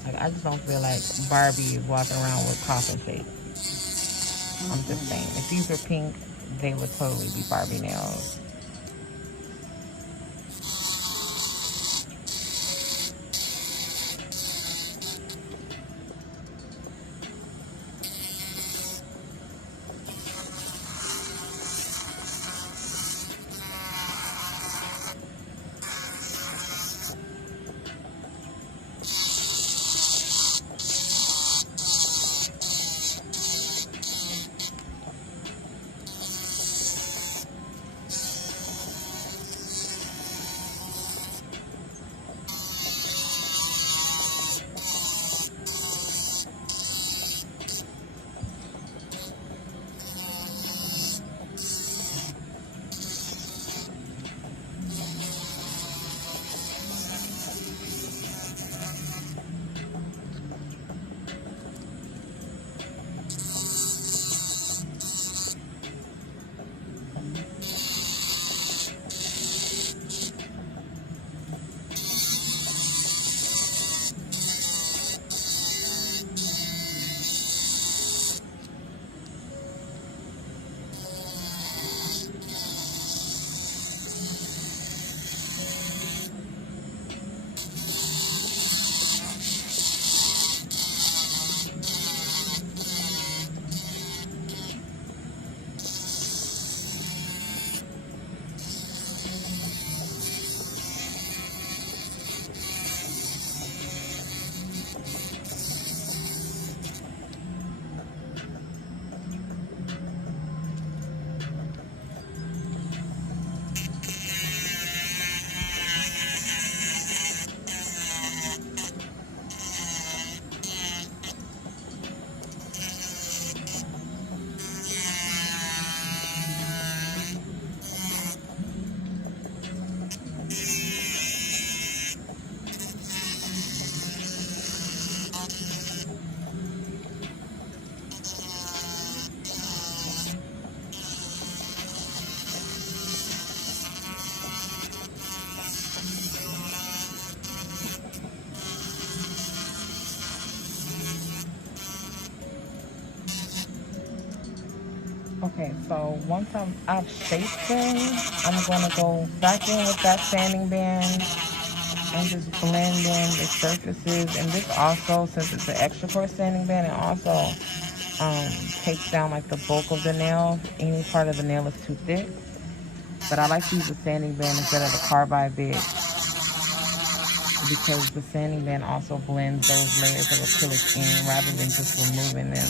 Like I just don't feel like Barbie is walking around with coffin shape. I'm just saying. If these were pink, they would totally be Barbie nails. Okay, so once I've shaped them, I'm gonna go back in with that sanding band and just blend in the surfaces. And this also, since it's an extra coarse sanding band, it also takes down like the bulk of the nail. Any part of the nail is too thick. But I like to use a sanding band instead of the carbide bit because the sanding band also blends those layers of acrylic in rather than just removing them.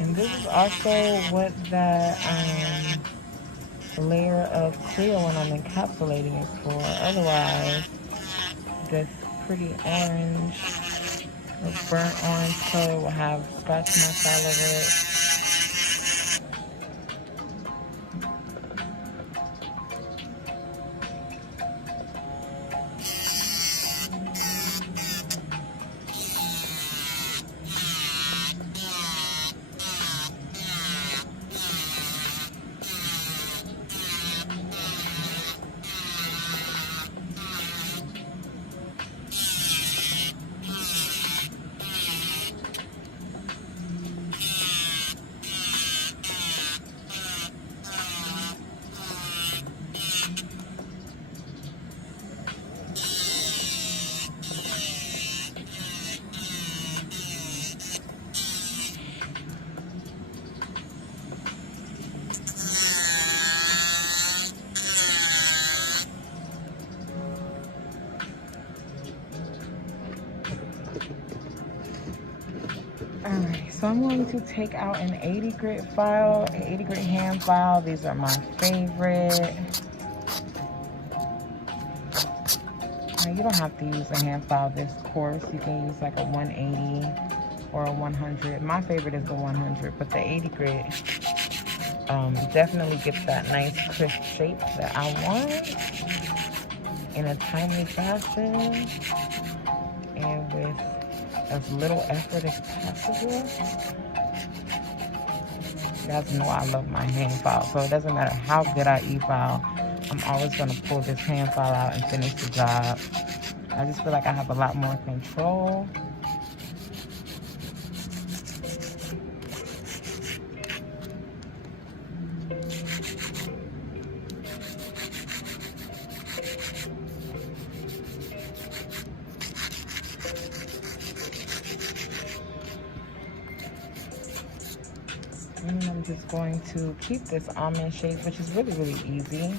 And this is also what that layer of clear when I'm encapsulating is for. Otherwise, this pretty orange or burnt orange color will have scratch marks all over it. Alright, so I'm going to take out an 80 grit file, an 80 grit hand file. These are my favorite. Now, you don't have to use a hand file this coarse. You can use like a 180 or a 100. My favorite is the 100, but the 80 grit definitely gives that nice crisp shape that I want in a timely fashion and with as little effort as possible. You guys know I love my hand file, so it doesn't matter how good I e-file, I'm always going to pull this hand file out and finish the job. I just feel like I have a lot more control. And I'm just going to keep this almond shape, which is really, really easy.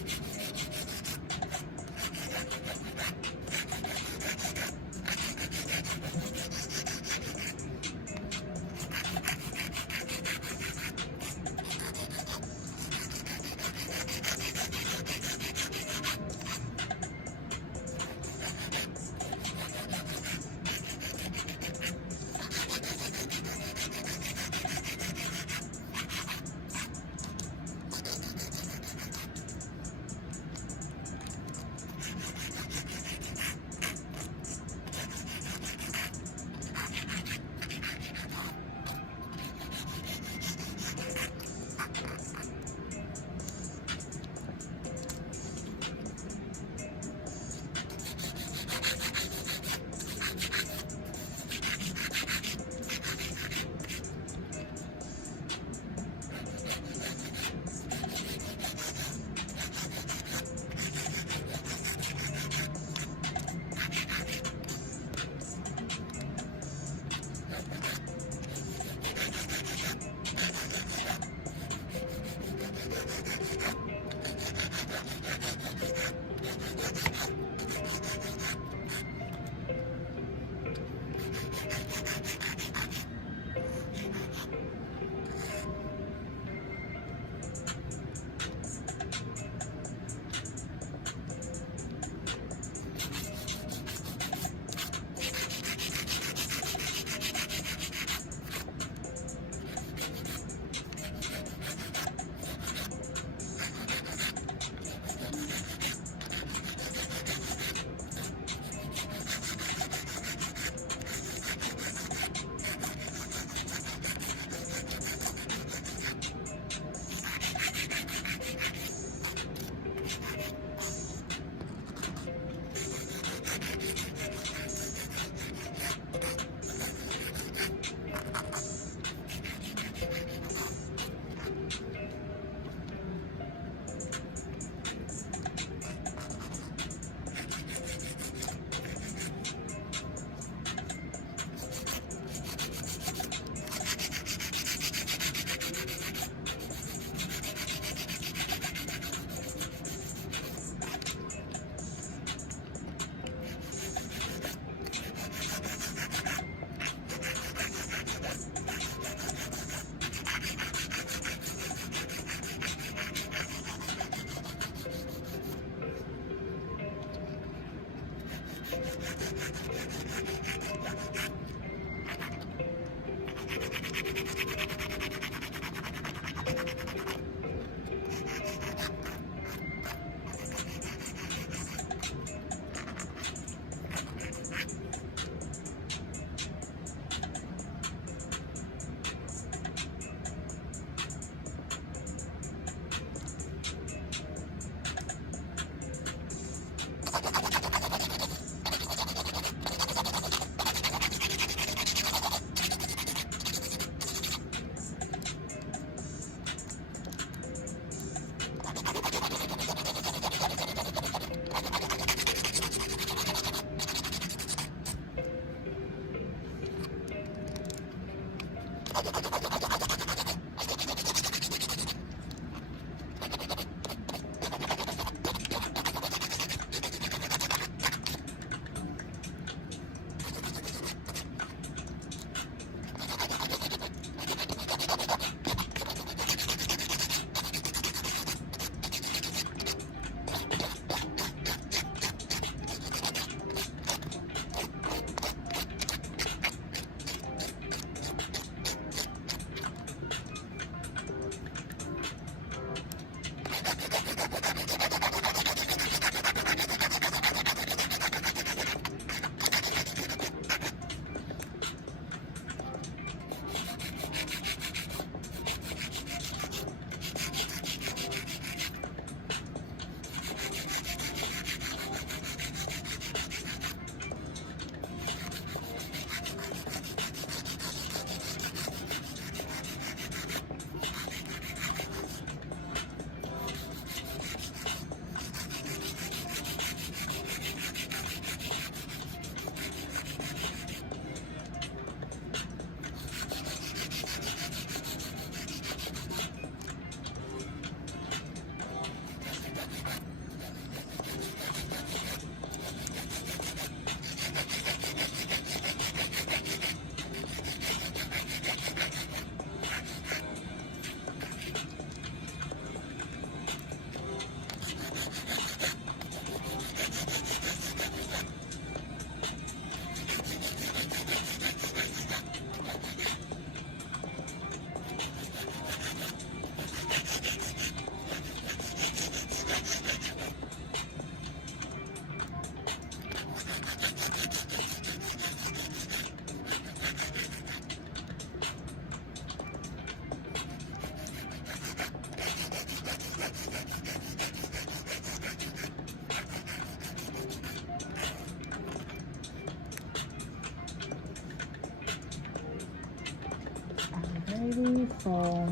Alrighty, so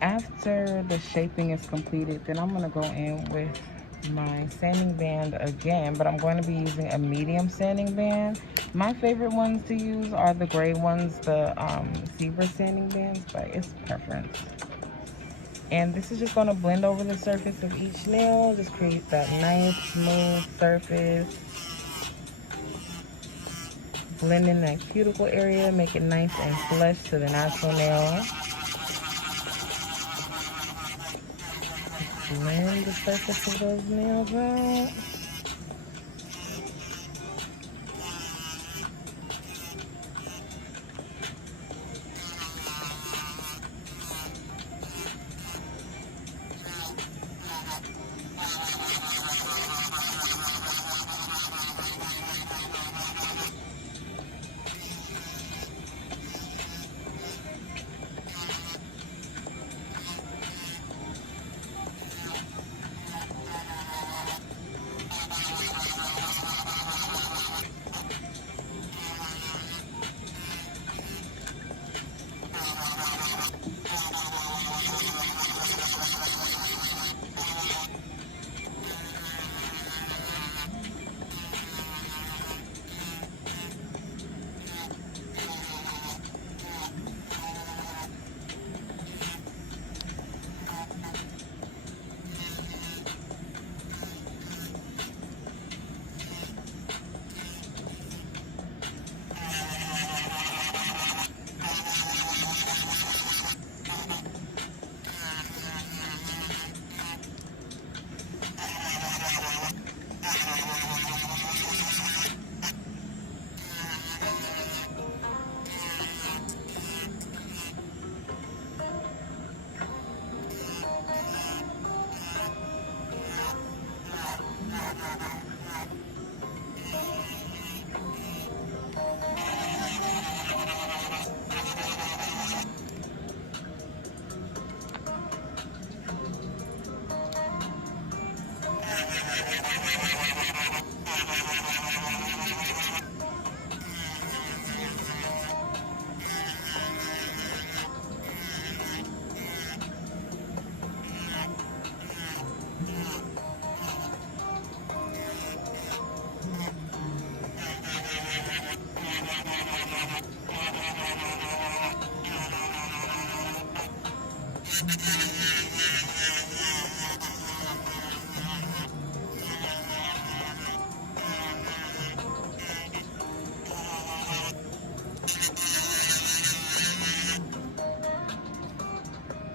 after the shaping is completed, then I'm gonna go in with my sanding band again, but I'm going to be using a medium sanding band. My favorite ones to use are the gray ones, the zebra sanding bands, but it's preference. And this is just going to blend over the surface of each nail, just create that nice smooth surface. Blend in that cuticle area, make it nice and flush to the natural nail. Blend the surface of those nails out.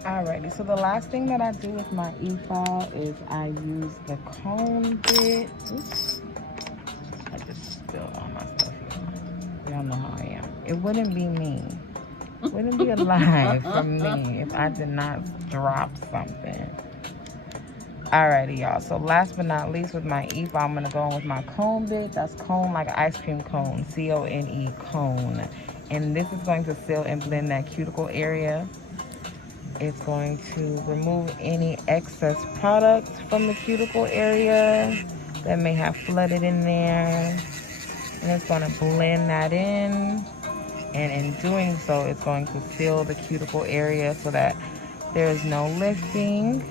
Alrighty, so the last thing that I do with my e-file is I use the cone bit. Oops, I just spilled all my stuff here. Y'all know how I am. It wouldn't be me. Wouldn't be alive for me if I did not drop something. Alrighty, y'all. So last but not least, with my e-file, I'm gonna go in with my cone bit. That's cone like ice cream cone, C-O-N-E, cone. And this is going to seal and blend that cuticle area. It's going to remove any excess product from the cuticle area that may have flooded in there. And it's going to blend that in. And in doing so, it's going to seal the cuticle area so that there is no lifting.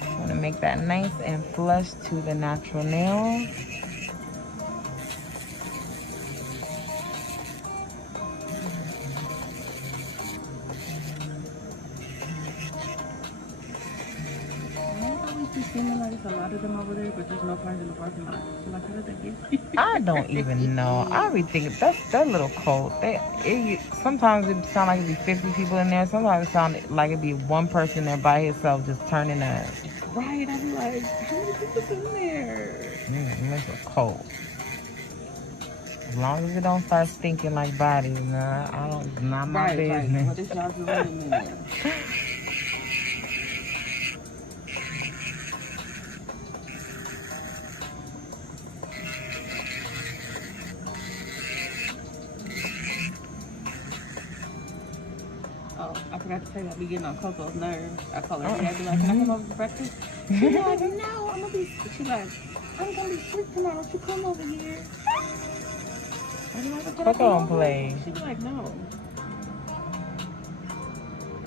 I want to make that nice and flush to the natural nail. Seeming like it's a lot of them over there, but there's no cars in the parking lot. So like, how did they get here? I don't even know. I be thinking that's that little cult. Sometimes it sound like it'd be 50 people in there. Sometimes it sound like it'd be one person there by himself just turning up. Right, I'd be like, how many people in there? It's a cult. As long as it don't start stinking like bodies, nah, it's not my business. Right. What is y'all doing in there? Oh, I forgot to say that we getting on Coco's nerves. I call her. I'd be like, can I come over for breakfast? She's like, no, I'm gonna be. She's like, I'm gonna be sick tomorrow. She come over here. I'd be like, Coco don't play. She'd be like, no.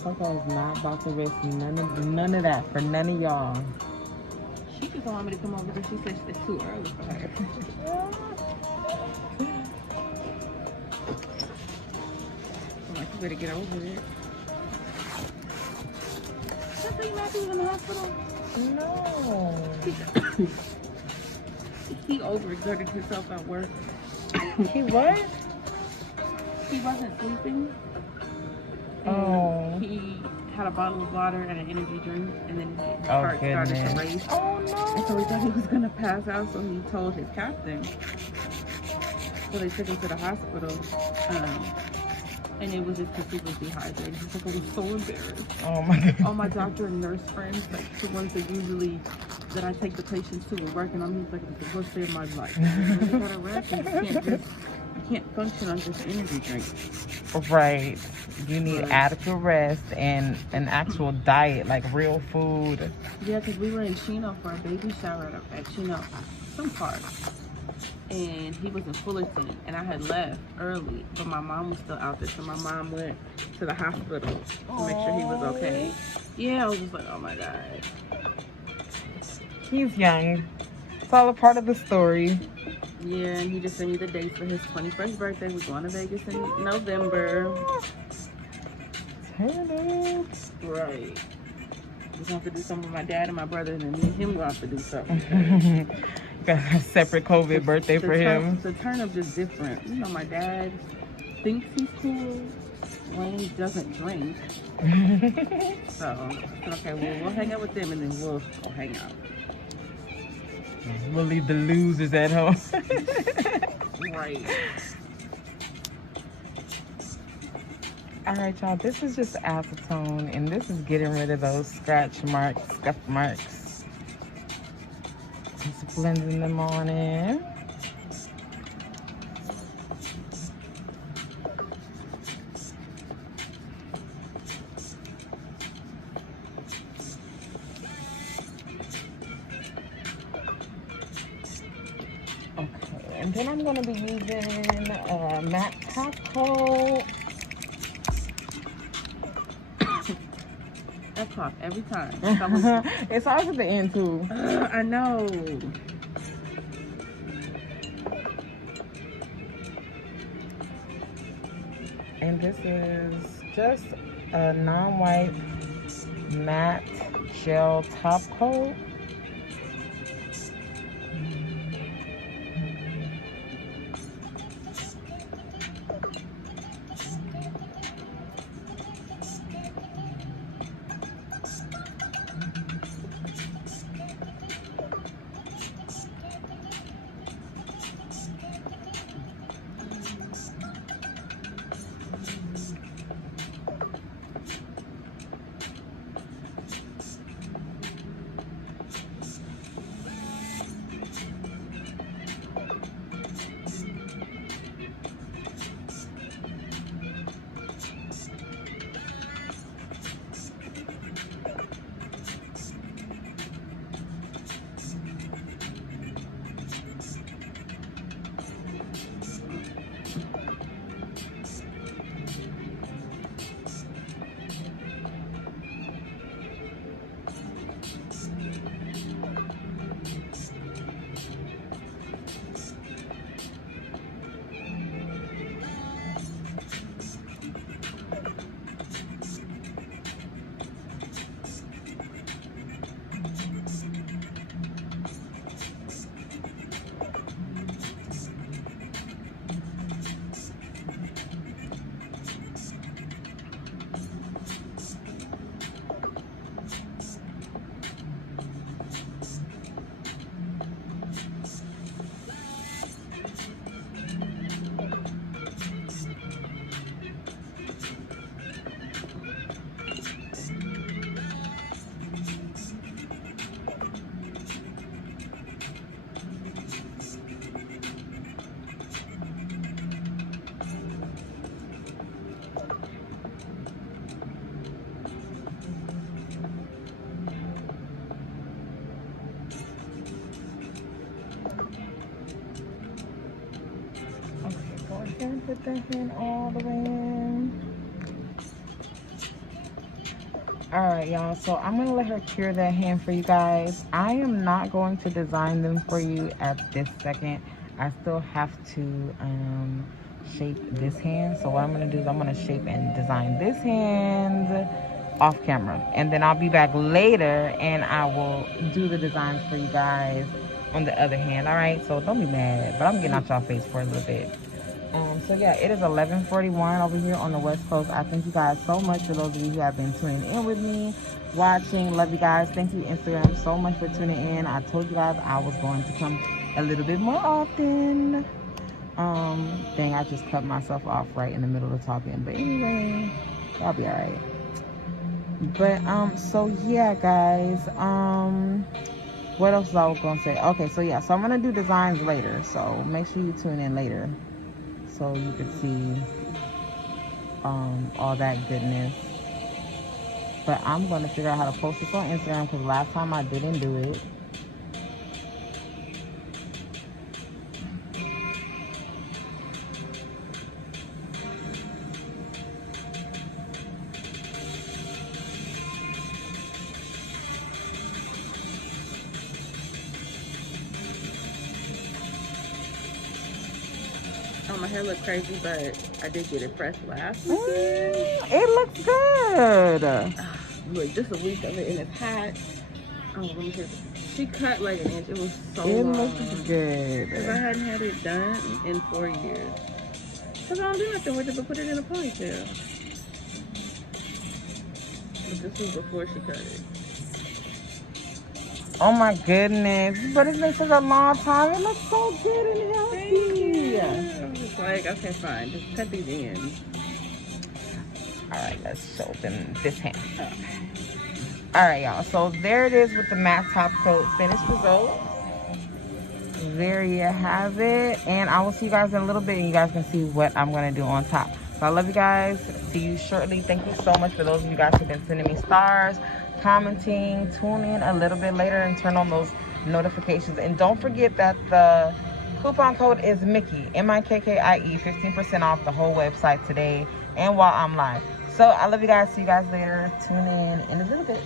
Coco's not about to risk none of that for none of y'all. She just don't want me to come over because she said it's too early for her. I'm like, you better get over it. Did I tell you Matthew was in the hospital? No. He overexerted himself at work. He what? He wasn't sleeping. Oh. He had a bottle of water and an energy drink, and then his heart started to race. Oh no. And so he thought he was gonna pass out, so he told his captain. So they took him to the hospital. And it was just because he was dehydrated. He's like, I was so embarrassed. Oh my God. All my doctor and nurse friends, like the ones that I take the patients to were working on me, like it's the worst day of my life. You gotta rest, and you can't function on just energy drinks. Right. You need adequate rest and an actual diet, like real food. Yeah, because we were in Chino for a baby shower at Chino, some park. And he was in Fullerton, and I had left early, but my mom was still out there, so my mom went to the hospital to make sure he was okay. Yeah, I was just like, oh my God. He's young. It's all a part of the story. Yeah, and he just sent me the dates for his 21st birthday. We're going to Vegas in November. Right. We're going to have to do something with my dad and my brother, and then me and him will have to do something. Got a separate COVID birthday for him. The turn up just different. You know, my dad thinks he's cool. Wayne doesn't drink. So, okay, we'll hang out with them, and then we'll go hang out. We'll leave the losers at home. Right. All right, y'all. This is just acetone, and this is getting rid of those scratch marks, scuff marks. Just blending them on in. Okay, and then I'm going to be using matte top coat. That cough every time. It's always at the end too. I know. And this is just a non-white matte gel top coat. And put that hand all the way in. Alright, y'all, so I'm gonna let her cure that hand for you guys. I am not going to design them for you at this second. I still have to shape this hand. So what I'm gonna do is I'm gonna shape and design this hand off camera, and then I'll be back later and I will do the designs for you guys on the other hand. Alright, so don't be mad, but I'm getting out y'all face for a little bit. So yeah, it is 11:41 over here on the West Coast. I thank you guys so much for those of you who have been tuning in with me, watching. Love you guys. Thank you, Instagram, so much for tuning in. I told you guys I was going to come a little bit more often. Dang, I just cut myself off right in the middle of talking. But anyway, I'll be all right. But so yeah, guys. What else was I going to say? Okay, so yeah, so I'm gonna do designs later. So make sure you tune in later, so you can see all that goodness. But I'm going to figure out how to post this on Instagram, because last time I didn't do it. Oh, my hair looked crazy, but I did get it pressed last weekend. It looks good. Look, just a week of it, and it's hot. Oh, let me see. She cut like an inch. It was so It long. looks good. Because I hadn't had it done in 4 years. Because I don't do nothing with it but put it in a ponytail. But this was before she cut it. Oh my goodness. But it's been such a long time. It looks so good and healthy. I'm just like, okay, fine. Just cut these ends. Alright, let's show them this hand. Alright, y'all. So there it is with the matte top coat finished result. There you have it. And I will see you guys in a little bit, and you guys can see what I'm going to do on top. So I love you guys. See you shortly. Thank you so much for those of you guys who've been sending me stars, commenting. Tune in a little bit later and turn on those notifications. And don't forget that the coupon code is Mickey, M-I-K-K-I-E, 15% off the whole website today and while I'm live. So I love you guys. See you guys later. Tune in a little bit.